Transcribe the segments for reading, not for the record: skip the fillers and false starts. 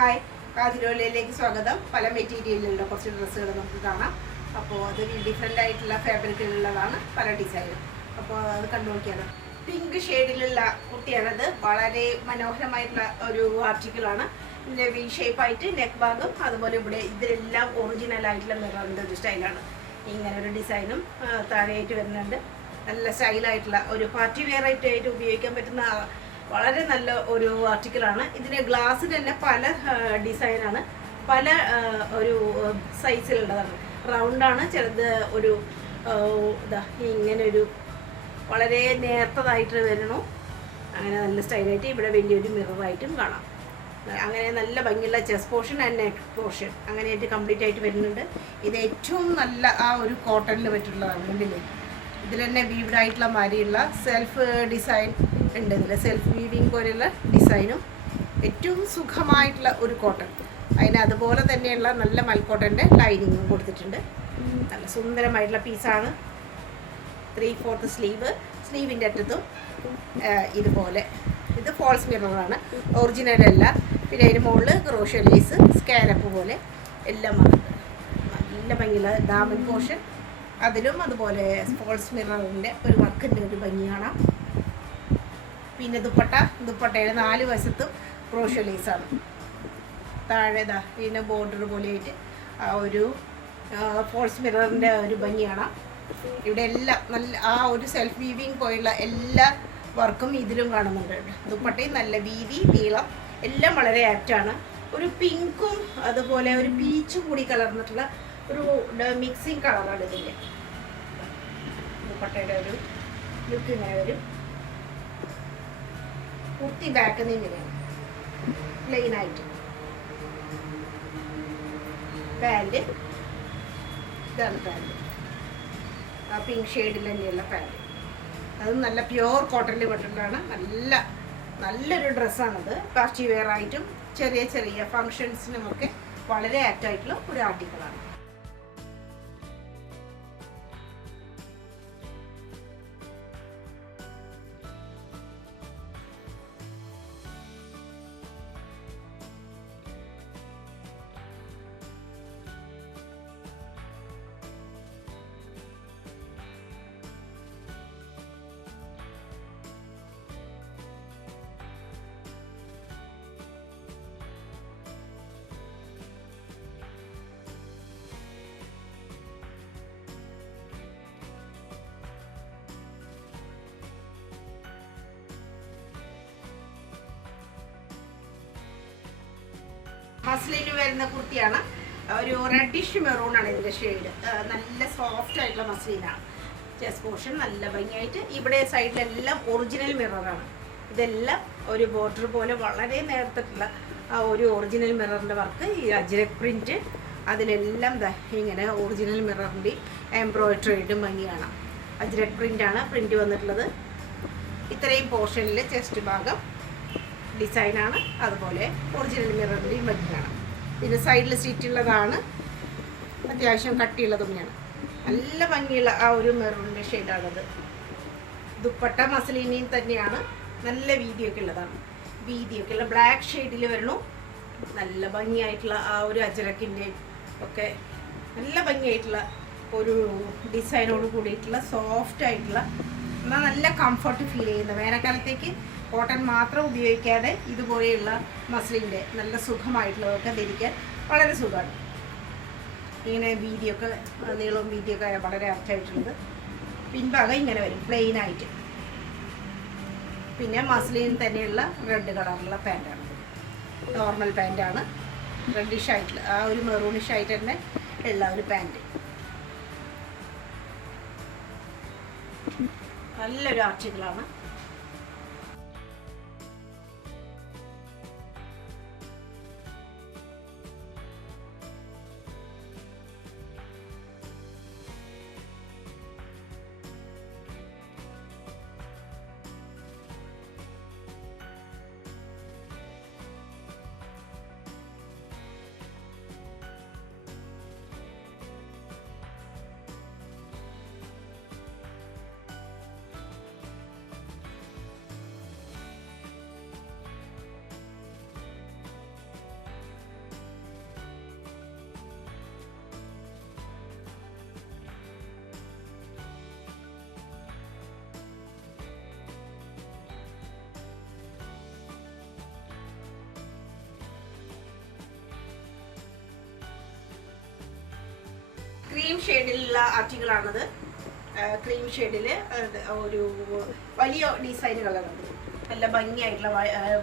Hi, കാതിരോലയിലേക്ക് സ്വാഗതം. പല മെറ്റീരിയലിലുള്ള കുറച്ച് ഡ്രസ്സുകൾ നമുക്ക് കാണാം. അപ്പോൾ അത് ഡിഫറെൻ്റ് ആയിട്ടുള്ള ഫാബ്രിക്കിലുള്ളതാണ്, പല ഡിസൈനും. അപ്പോൾ അത് കണ്ടുനോക്കിയാണ്. പിങ്ക് ഷെയ്ഡിലുള്ള കുർത്തിയാണത്. വളരെ മനോഹരമായിട്ടുള്ള ഒരു ആർട്ടിക്കിളാണ്. ഇതിൻ്റെ വി ഷേപ്പായിട്ട് നെക്ക് ഭാഗം, അതുപോലെ ഇവിടെ ഇതിലെല്ലാം ഒറിജിനൽ ആയിട്ടുള്ള മിററിൻ്റെ ഒരു സ്റ്റൈലാണ്. ഇങ്ങനെ ഒരു ഡിസൈനും താഴെയായിട്ട് വരുന്നുണ്ട്. നല്ല സ്റ്റൈലായിട്ടുള്ള ഒരു പാർട്ടി വെയർ ആയിട്ട് ഉപയോഗിക്കാൻ പറ്റുന്ന വളരെ നല്ല ഒരു ആർട്ടിക്കിളാണ്. ഇതിൻ്റെ ഗ്ലാസ് തന്നെ പല ഡിസൈനാണ്, പല ഒരു സൈസിലുള്ളതാണ്. റൗണ്ടാണ്, ചിലത് ഒരു ഇതാ ഇങ്ങനെ ഒരു വളരെ നേർത്തതായിട്ട് വരണു. അങ്ങനെ നല്ല സ്റ്റൈലായിട്ട് ഇവിടെ വലിയൊരു മിററായിട്ടും കാണാം. അങ്ങനെ നല്ല ഭംഗിയുള്ള chest portion and neck portion അങ്ങനെയായിട്ട് കംപ്ലീറ്റ് ആയിട്ട് വരുന്നുണ്ട്. ഇത് ഏറ്റവും നല്ല ആ ഒരു കോട്ടണിൽ പറ്റുള്ളതാണ്. കണ്ടില്ലേ, ഇതിൽ തന്നെ വീവ്ഡ് ആയിട്ടുള്ള മാതിരിയുള്ള സെൽഫ് ഡിസൈൻ ഉണ്ട്. ഇതിൽ സെൽഫ് വീവിങ് പോലെയുള്ള ഡിസൈനും ഏറ്റവും സുഖമായിട്ടുള്ള ഒരു കോട്ടൺ. അതിന് അതുപോലെ തന്നെയുള്ള നല്ല മൽക്കോട്ടൻ്റെ ലൈനിങ്ങും കൊടുത്തിട്ടുണ്ട്. നല്ല സുന്ദരമായിട്ടുള്ള പീസാണ്. 3/4 സ്ലീവിൻ്റെ അറ്റത്തും ഇതുപോലെ. ഇത് ഫോൾസ് മിററാണ്, ഒറിജിനൽ അല്ല. പിന്നെ അതിന് മുകളിൽ ക്രോഷ്യോ ലേസ് സ്കാലപ്പ് പോലെ എല്ലാം വന്നിട്ട് നല്ല ഭംഗിയുള്ള ഡാമൻ പോർഷൻ. അതിലും അതുപോലെ ഫോൾസ് മിററിൻ്റെ ഒരു വർക്കിൻ്റെ ഒരു ഭംഗി കാണാം. പിന്നെ ദുപ്പട്ടയുടെ 4 വശത്തും ക്രോഷ്യോ ലേസാണ്. താഴെതാ പിന്നെ ബോർഡർ പോലെയായിട്ട് ആ ഒരു ഫോൾസ് മിററിൻ്റെ ഒരു ഭംഗി കാണാം. ഇവിടെ എല്ലാം നല്ല ആ ഒരു സെൽഫ് വീവിങ് പോലുള്ള എല്ലാ വർക്കും ഇതിലും കാണുന്നുണ്ട്. ദുപ്പട്ടയും നല്ല വീതി, നീളം എല്ലാം വളരെ ആപ്റ്റാണ്. ഒരു പിങ്കും അതുപോലെ ഒരു പീച്ചും കൂടി കലർന്നിട്ടുള്ള ഒരു മിക്സിങ് കളറാണ് ഇതിൻ്റെ. ദുപ്പട്ടയുടെ ഒരു ലുക്ക് ഇങ്ങനെ വരും. കുർത്തി ബാക്കിൽ നിന്ന് ഇങ്ങനെയാണ് പ്ലെയിൻ ആയിട്ട്. പാൻറ് ഇതാണ് പാൻറ്, ആ പിങ്ക് ഷെയ്ഡിൽ തന്നെയുള്ള പാൻറ്. അത് നല്ല പ്യുവർ കോട്ടണിൽ പെട്ടിട്ടാണ്. നല്ലൊരു ഡ്രസ്സാണത്. പാർട്ടി വെയർ ആയിട്ടും ചെറിയ ചെറിയ ഫങ്ഷൻസിനുമൊക്കെ വളരെ ആപ്റ്റായിട്ടുള്ള ഒരു ആർട്ടിക്കിളാണ്. മസ്ലിന് വരുന്ന കുർത്തിയാണ്. ഒരു റെഡിഷ് മെറൂൺ ആണ് ഇതിൻ്റെ ഷെയ്ഡ്. നല്ല സോഫ്റ്റ് ആയിട്ടുള്ള മസ്ലിനാണ്. ചെസ്റ്റ് പോർഷൻ നല്ല ഭംഗിയായിട്ട് ഇവിടെ സൈഡിലെല്ലാം ഒറിജിനൽ മിററാണ്. ഇതെല്ലാം ഒരു ബോർഡർ പോലെ വളരെ നേർത്തിട്ടുള്ള ആ ഒരു ഒറിജിനൽ മിററിൻ്റെ വർക്ക്. ഈ അജ്രക് പ്രിൻറ്റ് അതിലെല്ലാം ഇങ്ങനെ ഒറിജിനൽ മിററിൻ്റെ എംബ്രോയിഡറിയുടെ ഭംഗി കാണാം. അജ്രക് പ്രിൻ്റാണ് പ്രിൻ്റ് വന്നിട്ടുള്ളത്. ഇത്രയും പോർഷനിൽ ചെസ്റ്റ് ഭാഗം ഡിസൈനാണ്, അതുപോലെ ഒറിജിനൽ മിററിൻ്റെയും ഭംഗിയാണ്. പിന്നെ സൈഡിൽ സ്റ്റിച്ചുള്ളതാണ്, അത്യാവശ്യം കട്ടിയുള്ളത് തന്നെയാണ്. നല്ല ഭംഗിയുള്ള ആ ഒരു മെറൂണിൻ്റെ ഷെയ്ഡാണത്. ദുപ്പട്ട മസ്ലിനിയും തന്നെയാണ്, നല്ല വീതിയൊക്കെ ഉള്ളതാണ്. വീതിയൊക്കെയുള്ള ബ്ലാക്ക് ഷെയ്ഡിൽ വരണു. നല്ല ഭംഗിയായിട്ടുള്ള ആ ഒരു അജ്രക്കിൻ്റെ ഒക്കെ നല്ല ഭംഗിയായിട്ടുള്ള ഒരു ഡിസൈനോട് കൂടിയിട്ടുള്ള സോഫ്റ്റ് ആയിട്ടുള്ള എന്നാൽ നല്ല കംഫർട്ട് ഫീൽ ചെയ്യുന്ന വേനൽക്കാലത്തേക്ക് കോട്ടൺ മാത്രം ഉപയോഗിക്കാതെ ഇതുപോലെയുള്ള മസ്ലിൻ്റെ നല്ല സുഖമായിട്ടുള്ളതൊക്കെ ധരിക്കാൻ വളരെ സുഖമാണ്. ഇങ്ങനെ വീതിയൊക്കെ നീളവും വീതിയൊക്കെ വളരെ ആപ്റ്റായിട്ടുള്ളത്. പിൻഭാഗം ഇങ്ങനെ വരും പ്ലെയിൻ ആയിട്ട്. പിന്നെ മസ്ലിൻ തന്നെയുള്ള റെഡ് കളറുള്ള പാൻറ്റാണ്. നോർമൽ പാൻറ്റാണ്, റെഡിഷ് ആയിട്ടുള്ള ആ ഒരു മെറൂണിഷ് ആയിട്ട് തന്നെ ഉള്ള ഒരു പാൻറ്റ്. നല്ലൊരു ആർട്ടിക്കിളാണ്. ക്രീം ഷെയ്ഡിലുള്ള ആർട്ടിക്കിളാണത്. ക്രീം ഷെയ്ഡിൽ ഒരു വലിയ ഡിസൈനുകളുണ്ട്, നല്ല ഭംഗിയായിട്ടുള്ള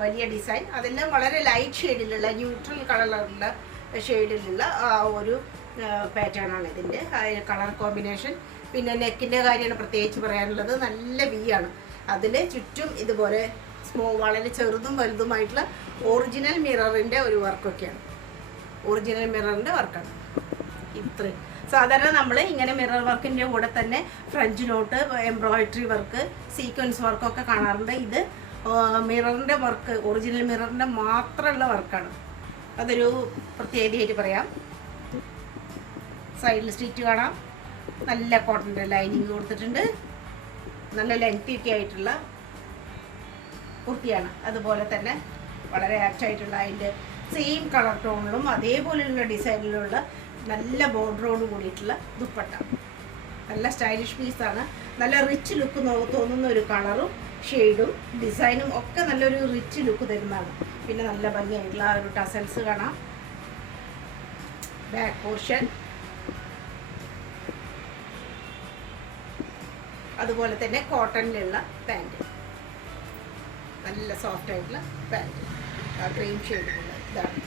വലിയ ഡിസൈൻ. അതെല്ലാം വളരെ ലൈറ്റ് ഷെയ്ഡിലുള്ള ന്യൂട്രൽ കളറിലുള്ള ഷെയ്ഡിലുള്ള ഒരു പാറ്റേൺ ആണ് ഇതിൻ്റെ കളർ കോമ്പിനേഷൻ. പിന്നെ നെക്കിൻ്റെ കാര്യമാണ് പ്രത്യേകിച്ച് പറയാനുള്ളത്. നല്ല വി ആണ്, അതിൽ ചുറ്റും ഇതുപോലെ വളരെ ചെറുതും വലുതുമായിട്ടുള്ള ഒറിജിനൽ മിററിൻ്റെ ഒരു വർക്കൊക്കെയാണ്. ഒറിജിനൽ മിററിൻ്റെ വർക്കാണ് ഇത്രയും. സാധാരണ നമ്മൾ ഇങ്ങനെ മിറർ വർക്കിൻ്റെ കൂടെ തന്നെ French not, embroidery work, sequence വർക്കൊക്കെ കാണാറുണ്ട്. ഇത് മിററിൻ്റെ വർക്ക്, ഒറിജിനൽ മിററിൻ്റെ മാത്രമുള്ള വർക്കാണ്. അതൊരു പ്രത്യേകതയായിട്ട് പറയാം. സൈഡിൽ സ്റ്റിച്ച് കാണാം, നല്ല കോട്ടൻ്റെ ലൈനിങ് കൊടുത്തിട്ടുണ്ട്, നല്ല ലെങ്തി ഒക്കെ ആയിട്ടുള്ള കുർത്തിയാണ്. അതുപോലെ തന്നെ വളരെ ആപ്റ്റായിട്ടുള്ള അതിൻ്റെ സെയിം കളർ ടോണിലും അതേപോലെയുള്ള ഡിസൈനിലുള്ള നല്ല ബോർഡറോട് കൂടിയിട്ടുള്ള ദുപ്പട്ട. നല്ല സ്റ്റൈലിഷ് പീസാണ്. നല്ല റിച്ച് ലുക്ക് തോന്നുന്ന ഒരു കളറും ഷെയ്ഡും ഡിസൈനും ഒക്കെ നല്ലൊരു റിച്ച് ലുക്ക് തരുന്നതാണ്. പിന്നെ നല്ല ഭംഗിയായിട്ടുള്ള ഒരു ടസൽസ് കാണാം. ബാക്ക് പോർഷൻ അതുപോലെ തന്നെ കോട്ടണിലുള്ള പാൻറ്, നല്ല സോഫ്റ്റ് ആയിട്ടുള്ള പാൻറ്, ക്രീം ഷെയ്ഡിലുള്ള ഇതാണ്.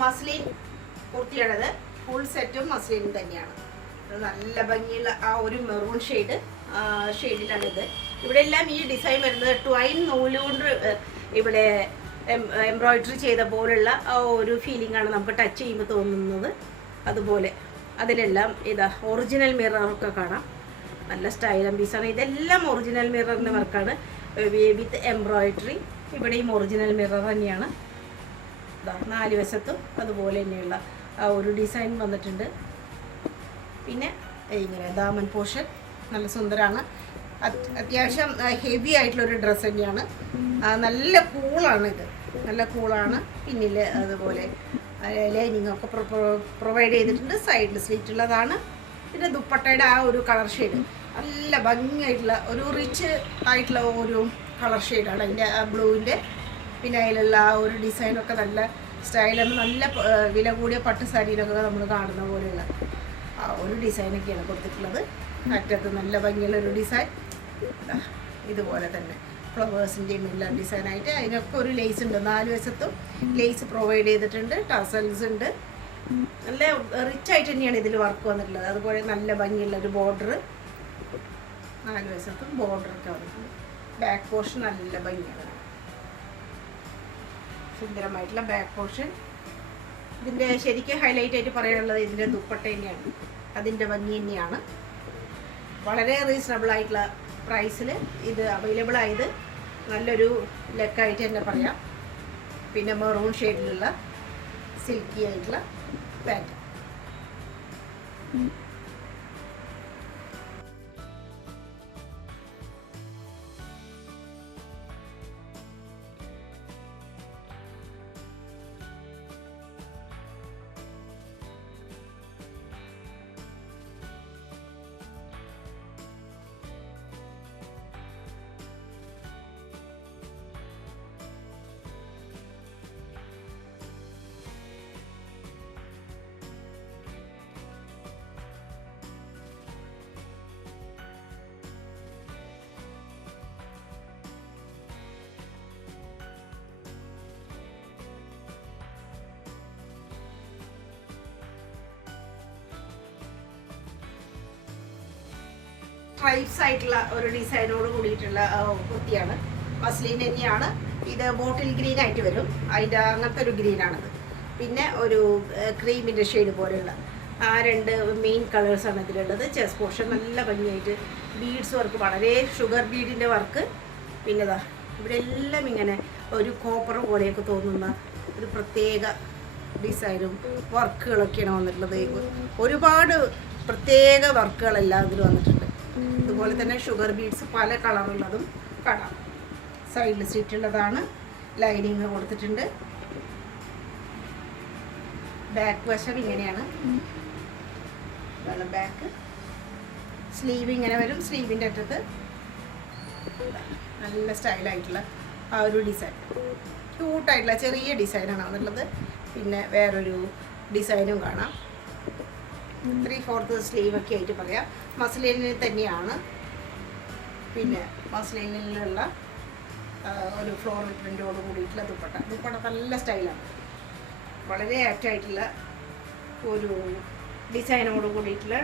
മസ്ലിൻ കുർത്തിയാണത്. ഫുൾ സെറ്റും മസ്ലിൻ തന്നെയാണ്. നല്ല ഭംഗിയുള്ള ആ ഒരു മെറൂൺ ഷെയ്ഡിലാണിത്. ഇവിടെ എല്ലാം ഈ ഡിസൈൻ വരുന്നത് ട്വൈൻ നൂലുകൊണ്ട് ഇവിടെ എംബ്രോയിഡറി ചെയ്ത പോലുള്ള ആ ഒരു ഫീലിംഗ് ആണ് നമുക്ക് ടച്ച് ചെയ്യുമ്പോൾ തോന്നുന്നത്. അതുപോലെ അതിലെല്ലാം ഇതാ ഒറിജിനൽ മിററൊക്കെ കാണാം. നല്ല സ്റ്റൈലം പീസാണ്. ഇതെല്ലാം ഒറിജിനൽ മിററിൻ്റെ വർക്കാണ് വിത്ത് എംബ്രോയിഡറി. ഇവിടെയും ഒറിജിനൽ മിറർ തന്നെയാണ്. 4 വശത്തും അതുപോലെ തന്നെയുള്ള ആ ഒരു ഡിസൈൻ വന്നിട്ടുണ്ട്. പിന്നെ ഇങ്ങനെ ദാമൻ പോർഷൻ നല്ല സുന്ദരമാണ്. അത്യാവശ്യം ഹെവി ആയിട്ടുള്ളൊരു ഡ്രസ്സ് തന്നെയാണ്. നല്ല കൂളാണിത്, നല്ല കൂളാണ്. പിന്നിൽ അതുപോലെ ലൈനിങ് ഒക്കെ പ്രൊവൈഡ് ചെയ്തിട്ടുണ്ട്. സൈഡിൽ സ്ലിറ്റ് ഉള്ളതാണ്. പിന്നെ ദുപ്പട്ടയുടെ ആ ഒരു കളർ ഷെയ്ഡ് നല്ല ഭംഗിയായിട്ടുള്ള ഒരു റിച്ച് ആയിട്ടുള്ള ഒരു കളർ ഷെയ്ഡാണ് അതിൻ്റെ ആ ബ്ലൂവിൻ്റെ. പിന്നെ അതിലുള്ള ആ ഒരു ഡിസൈനൊക്കെ നല്ല സ്റ്റൈലാണ്. നല്ല വില കൂടിയ പട്ട് സാരിയിലൊക്കെ നമ്മൾ കാണുന്ന പോലെയുള്ള ആ ഒരു ഡിസൈനൊക്കെയാണ് കൊടുത്തിട്ടുള്ളത്. അറ്റത്ത് നല്ല ഭംഗിയുള്ളൊരു ഡിസൈൻ. ഇതുപോലെ തന്നെ ഫ്ലവേഴ്സിൻ്റെയും എല്ലാം ഡിസൈനായിട്ട് അതിനൊക്കെ ഒരു ലേസ് ഉണ്ട്. 4 വശത്തും ലേസ് പ്രൊവൈഡ് ചെയ്തിട്ടുണ്ട്. ടസൽസ് ഉണ്ട്. നല്ല റിച്ച് ആയിട്ട് തന്നെയാണ് ഇതിൽ വർക്ക് വന്നിട്ടുള്ളത്. അതുപോലെ നല്ല ഭംഗിയുള്ളൊരു ബോർഡർ, 4 വശത്തും ബോർഡറൊക്കെ വന്നിട്ടുണ്ട്. ബാക്ക് പോർഷൻ നല്ല ഭംഗിയാണ്, സുന്ദരമായിട്ടുള്ള ബാക്ക് പോർഷൻ. ഇതിൻ്റെ ശരിക്കും ഹൈലൈറ്റ് ആയിട്ട് പറയാനുള്ളത് ഇതിൻ്റെ ദുപ്പട്ട തന്നെയാണ്. അതിൻ്റെ ഭംഗി തന്നെയാണ്. വളരെ റീസണബിൾ ആയിട്ടുള്ള പ്രൈസിൽ ഇത് അവൈലബിൾ ആയത് നല്ലൊരു ലെക്കായിട്ട് തന്നെ പറയാം. പിന്നെ മെറൂൺ ഷെയ്ഡിലുള്ള സിൽക്കി ആയിട്ടുള്ള പാൻറ്. സ്ട്രൈപ്സ് ആയിട്ടുള്ള ഒരു ഡിസൈനോട് കൂടിയിട്ടുള്ള കുർത്തിയാണ്. മസ്ലിൻ തന്നെയാണ്. ഇത് ബോട്ടിൽ ഗ്രീൻ ആയിട്ട് വരും. അതിൻ്റെ അങ്ങനത്തെ ഒരു ഗ്രീനാണത്. പിന്നെ ഒരു ക്രീമിൻ്റെ ഷെയ്ഡ് പോലെയുള്ള ആ 2 മെയിൻ കളേഴ്സാണ് ഇതിലുള്ളത്. ചെസ്റ്റ് പോർഷൻ നല്ല ഭംഗിയായിട്ട് ബീഡ്സ് വർക്ക്, വളരെ ഷുഗർ ബീഡിൻ്റെ വർക്ക്. പിന്നെ ഇതാ ഇവിടെ എല്ലാം ഇങ്ങനെ ഒരു കോപ്പർ പോലെയൊക്കെ തോന്നുന്ന ഒരു പ്രത്യേക ഡിസൈനും വർക്കുകളൊക്കെയാണ് വന്നിട്ടുള്ളത്. ഒരുപാട് പ്രത്യേക വർക്കുകളെല്ലാം ഇതിൽ വന്നിട്ടുണ്ട്. അതുപോലെ തന്നെ ഷുഗർ ബീഡ്സ് പല കളറുള്ളതും കാണാം. സൈഡിൽ സ്റ്റിച്ചുള്ളതാണ്. ലൈനിങ് കൊടുത്തിട്ടുണ്ട്. ബാക്ക് വശം ഇങ്ങനെയാണ്. ബാക്ക് സ്ലീവ് ഇങ്ങനെ വരും. സ്ലീവിൻ്റെ അറ്റത്ത് നല്ല സ്റ്റൈലായിട്ടുള്ള ആ ഒരു ഡിസൈൻ, ക്യൂട്ടായിട്ടുള്ള ചെറിയ ഡിസൈനാണ് വന്നിട്ടുള്ളത്. പിന്നെ വേറൊരു ഡിസൈനും കാണാം. 3/4 സ്ലീവൊക്കെ ആയിട്ട് പറയാം. മസ്ലിനിൽ തന്നെയാണ്. പിന്നെ മസ്ലിനിലുള്ള ഒരു ഫ്ലോറൽ പ്രിൻ്റോട് കൂടിയിട്ടുള്ള ദുപ്പട്ട നല്ല സ്റ്റൈലാണ്. വളരെ ആക്റ്റായിട്ടുള്ള ഒരു ഡിസൈനോട് കൂടിയിട്ടുള്ള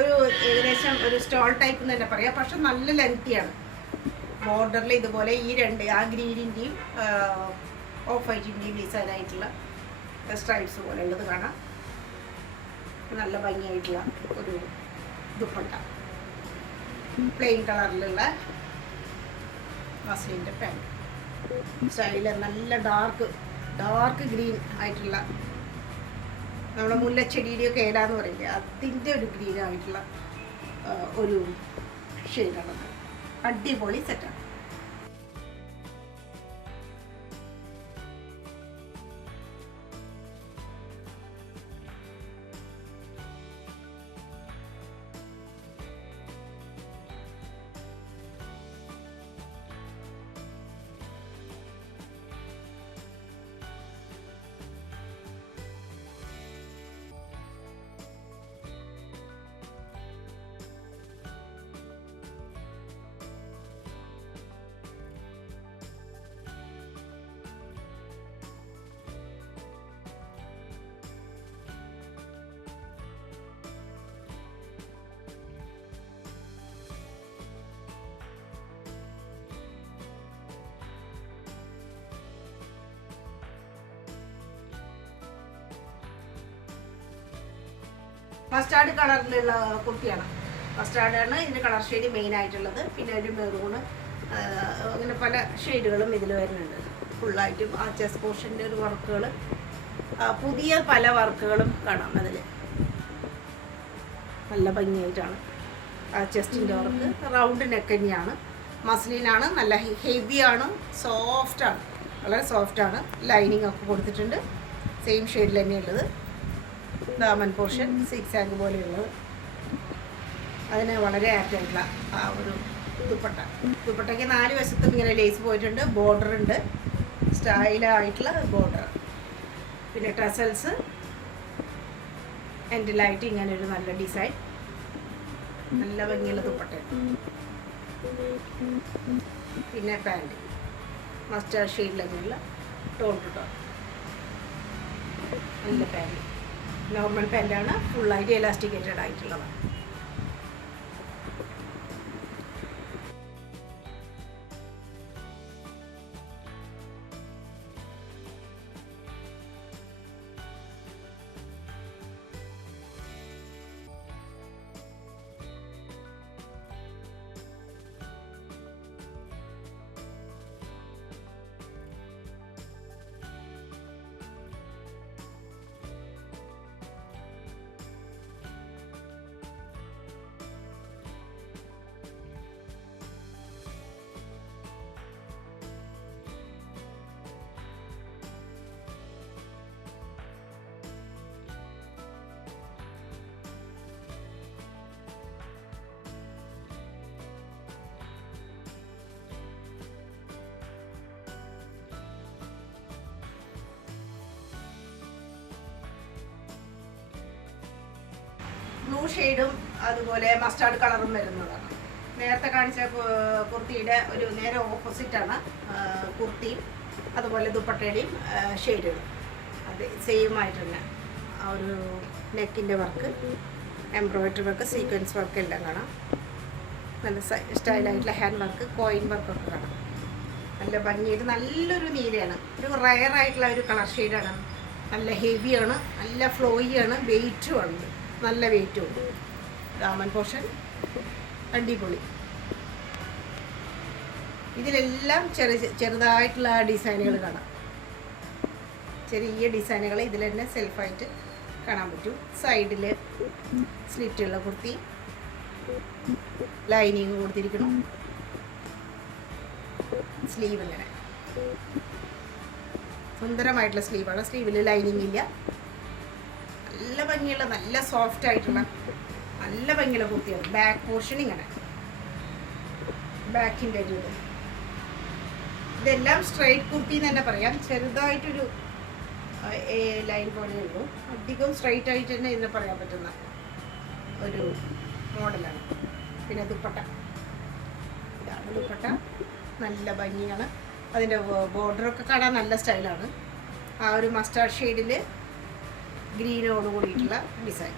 ഒരു ഏകദേശം ഒരു സ്റ്റോൾ ടൈപ്പ് എന്ന് തന്നെ പറയാം. പക്ഷെ നല്ല ലെങ്തിയാണ്. ബോർഡറിൽ ഇതുപോലെ ഈ 2 ആ ഗ്രീനിൻ്റെയും ഓഫ് വൈറ്റിൻ്റെയും ഡിസൈനായിട്ടുള്ള സ്ട്രൈപ്സ് പോലെ ഉള്ളത് കാണാം. നല്ല ഭംഗിയായിട്ടുള്ള ഒരു ദുപ്പട്ട. പ്ലെയിൻ കളറിലുള്ള മസ്ലിൻ്റെ പാൻറ്. സ്റ്റൈല് നല്ല ഡാർക്ക് ഗ്രീൻ ആയിട്ടുള്ള നമ്മുടെ മുല്ലച്ചെടിയുടെയൊക്കെ ഏലാന്ന് പറയില്ലേ, അതിൻ്റെ ഒരു ഗ്രീൻ ആയിട്ടുള്ള ഒരു ഷെയ്ഡാണത്. അടിപൊളി സെറ്റാണ്. മസ്റ്റാർഡ് കളറിലുള്ള കുർത്തിയാണ്. മസ്റ്റാർഡാണ് ഇതിൻ്റെ കളർ ഷെയ്ഡ് മെയിൻ ആയിട്ടുള്ളത്. പിന്നെ ഒരു മെറൂണ്, അങ്ങനെ പല ഷെയ്ഡുകളും ഇതിൽ വരുന്നുണ്ട്. ഫുള്ളായിട്ടും ആ ചെസ്റ്റ് പോർഷൻ്റെ ഒരു വർക്കുകൾ, പുതിയ പല വർക്കുകളും കാണാം അതിൽ. നല്ല ഭംഗിയായിട്ടാണ് ആ ചെസ്റ്റിൻ്റെ വർക്ക്. റൗണ്ട് നെക്ക് തന്നെയാണ്. മസ്ലിനാണ്. നല്ല ഹെവിയാണ്. സോഫ്റ്റാണ്, വളരെ സോഫ്റ്റാണ്. ലൈനിങ് ഒക്കെ കൊടുത്തിട്ടുണ്ട്. സെയിം ഷെയ്ഡിൽ തന്നെയുള്ളത്. ദാമൻ പോർഷൻ സിക്സാഗ് പോലെയുള്ളത്. അതിന് വളരെ ആക്റ്റായിട്ടുള്ള ആ ഒരു ദുപ്പട്ടയ്ക്ക് 4 വശത്തും ഇങ്ങനെ ലേസ് പോയിട്ടുണ്ട്. ബോർഡർ ഉണ്ട്, സ്റ്റൈലായിട്ടുള്ള ബോർഡർ. പിന്നെ ട്രസൽസ് എൻഡിലായിട്ട് ഇങ്ങനെ ഒരു നല്ല ഡിസൈൻ, നല്ല ഭംഗിയുള്ള ദുപ്പട്ടയാണ്. പിന്നെ പാൻറ് മസ്റ്റാർഡ് ഷെയ്ഡിലുള്ള ടോൺ ടു ടോൺ നല്ല പാൻറ്. നോർമൽ പാൻറ്റാണ്. ഫുള്ളായിട്ട് എലാസ്റ്റിക്കേറ്റഡ് ആയിട്ടുള്ളതാണ്. ബ്ലൂ ഷെയ്ഡും അതുപോലെ മസ്റ്റാർഡ് കളറും വരുന്നതാണ്. നേരത്തെ കാണിച്ച കുർത്തിയുടെ ഒരു നേരെ ഓപ്പോസിറ്റാണ് കുർത്തിയും അതുപോലെ ദുപ്പട്ടയുടെയും ഷെയ്ഡുകൾ. അത് സെയിം ആയിട്ട് തന്നെ ആ ഒരു നെക്കിൻ്റെ work, embroidery work, sequence work എല്ലാം കാണാം. നല്ല സ്റ്റൈലായിട്ടുള്ള ഹാൻഡ് വർക്ക്, കോയിൻ വർക്കൊക്കെ കാണാം. നല്ല ഭംഗിയായിട്ട് നല്ലൊരു നീലയാണ്, ഒരു റയറായിട്ടുള്ള ഒരു കളർ ഷെയ്ഡാണ്. നല്ല ഹെവിയാണ്, നല്ല ഫ്ലോയിയാണ്, വെയിറ്റും ആണ്, നല്ല വെയിറ്റും ഉണ്ട്. ദാമൻ പോർഷൻ അടിപൊളി. ഇതിലെല്ലാം ചെറുതായിട്ടുള്ള ഡിസൈനുകൾ കാണാം. ചെറിയ ഡിസൈനുകൾ ഇതിൽ തന്നെ സെൽഫായിട്ട് കാണാൻ പറ്റും. സൈഡിൽ സ്ലിറ്റുള്ള കുർത്തി, ലൈനിങ് കൊടുത്തിരിക്കണം. സ്ലീവ് ഇങ്ങനെ സുന്ദരമായിട്ടുള്ള സ്ലീവാണ്. സ്ലീവിൽ ലൈനിങ് ഇല്ല. നല്ല ഭംഗിയുള്ള, നല്ല സോഫ്റ്റ് ആയിട്ടുള്ള, നല്ല ഭംഗിയുള്ള കുർത്തിയാണ്. ബാക്ക് പോർഷൻ ഇങ്ങനെ, ബാക്കിൻ്റെ ഒരു ഇതെല്ലാം സ്ട്രൈറ്റ് കുർത്തി എന്ന് തന്നെ പറയാം. ചെറുതായിട്ടൊരു ലൈൻ പോലെ ഉള്ളൂ. അധികം സ്ട്രൈറ്റ് ആയിട്ട് തന്നെ ഇതിനെ പറയാൻ പറ്റുന്ന ഒരു മോഡലാണ്. പിന്നെ ദുപ്പട്ട, ഇതാണ് ദുപ്പട്ട. നല്ല ഭംഗിയാണ്. അതിൻ്റെ ബോർഡറൊക്കെ കാണാൻ നല്ല സ്റ്റൈലാണ്. ആ ഒരു മസ്റ്റാർഡ് ഷെയ്ഡിൽ ഗ്രീനോട് കൂടിയിട്ടുള്ള ഡിസൈൻ,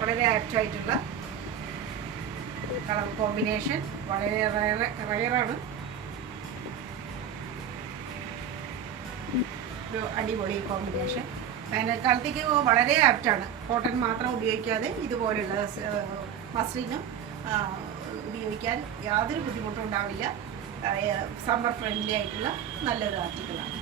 വളരെ ആപ്റ്റായിട്ടുള്ള കളർ കോമ്പിനേഷൻ, വളരെ റയറാണ്. ഒരു അടിപൊളി കോമ്പിനേഷൻ. വേനൽക്കാലത്തേക്ക് വളരെ ആപ്റ്റാണ്. കോട്ടൺ മാത്രം ഉപയോഗിക്കാതെ ഇതുപോലുള്ള മസ്ലിനും ഉപയോഗിക്കാൻ യാതൊരു ബുദ്ധിമുട്ടും ഉണ്ടാവില്ല. സമ്മർ ഫ്രണ്ട്ലി ആയിട്ടുള്ള നല്ലൊരു ആർട്ടിക്കിളാണ്.